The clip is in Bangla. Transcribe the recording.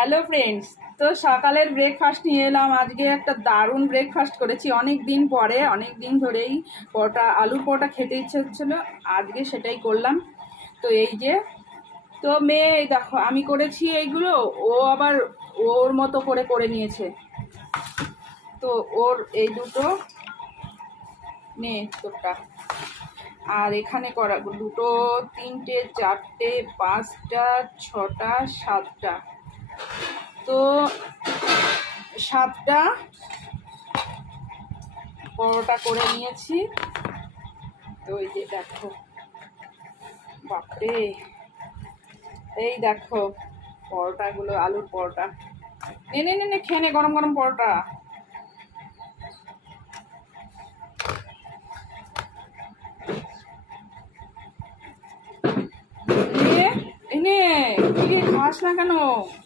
হ্যালো ফ্রেন্ডস, তো সকালের ব্রেকফাস্ট নিয়ে এলাম। আজকে একটা দারুণ ব্রেকফাস্ট করেছি, অনেক দিন পরে, অনেক দিন ধরেই পরোটা, আলুর পরোটা খেতে ইচ্ছে হচ্ছিলো, আজকে সেটাই করলাম। তো এই যে, তো মেয়ে এই দেখো আমি করেছি এইগুলো, ও আবার ওর মতো করে করে নিয়েছে। তো ওর এই দুটো নে তোরটা, আর এখানে করা দুটো, তিনটে, চারটে, পাঁচটা, ছটা, সাতটা, তো সাতটা পরোটা করে নিয়েছি। তো এই যে দেখো, বাপরে, এই দেখো পরোটাগুলো, আলুর পরোটা। নে নে নে নে, খেয়ে নে গরম গরম পরোটা। নে এনে, কি রে খাস না কেন?